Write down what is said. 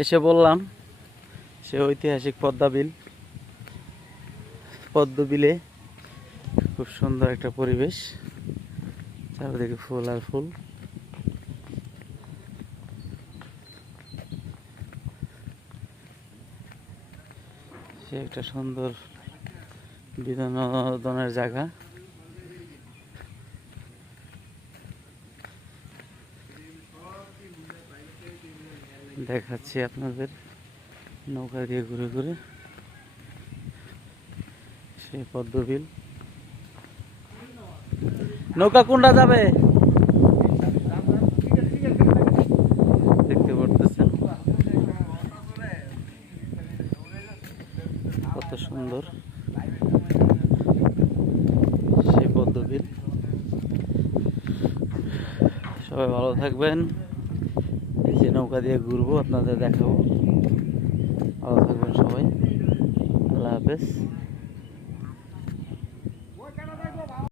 এসে বললাম সে ঐতিহাসিক পদ্ম বিলে খুব সুন্দর একটা পরিবেশ, চারিদিকে ফুল আর ফুল। সে একটা সুন্দর বিনোদনের জায়গা। দেখাচ্ছি আপনাদের নৌকা দিয়ে ঘুরে ঘুরে সেই পদ্মবিল। নৌকা কোনটা যাবে দেখতে পারতেছেন, কত সুন্দর সেই পদ্মবিল। সবাই ভালো থাকবেন। এই যে নৌকা দিয়ে ঘুরবো, আপনাদের দেখাবো। ভালো থাকবেন সবাই। আল্লাহ হাফেজ।